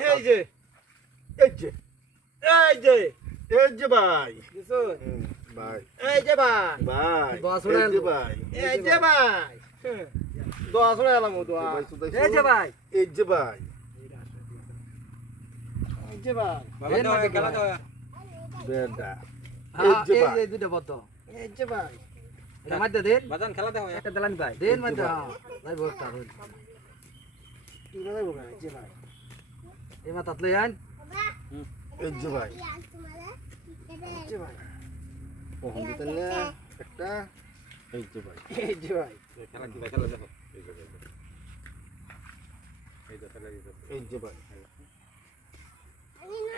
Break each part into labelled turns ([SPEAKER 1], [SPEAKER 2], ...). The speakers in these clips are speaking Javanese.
[SPEAKER 1] እጅ እጅ እጅ
[SPEAKER 2] እጅ ባይ
[SPEAKER 3] ባይ Ima tatlı yan.
[SPEAKER 2] Baba. Ejji bhai. Yan
[SPEAKER 1] tumara. Ejji bhai. Pohon ki talle. Ekta. Ejji bhai. Ejji bhai. Dekhala ki dekhala dekho. Ejji bhai.
[SPEAKER 2] Ejji bhai. Ejji bhai.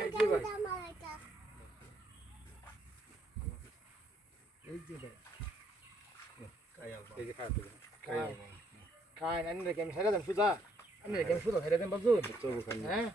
[SPEAKER 4] Ejji bhai.
[SPEAKER 1] Ejji bhai. Kaya. Kaya. Kaya. Kaya. Kaya. Kaya. Kaya. Kaya. Kaya. Kaya.
[SPEAKER 3] Kaya. Kaya. Kaya.
[SPEAKER 2] Kaya. Kaya.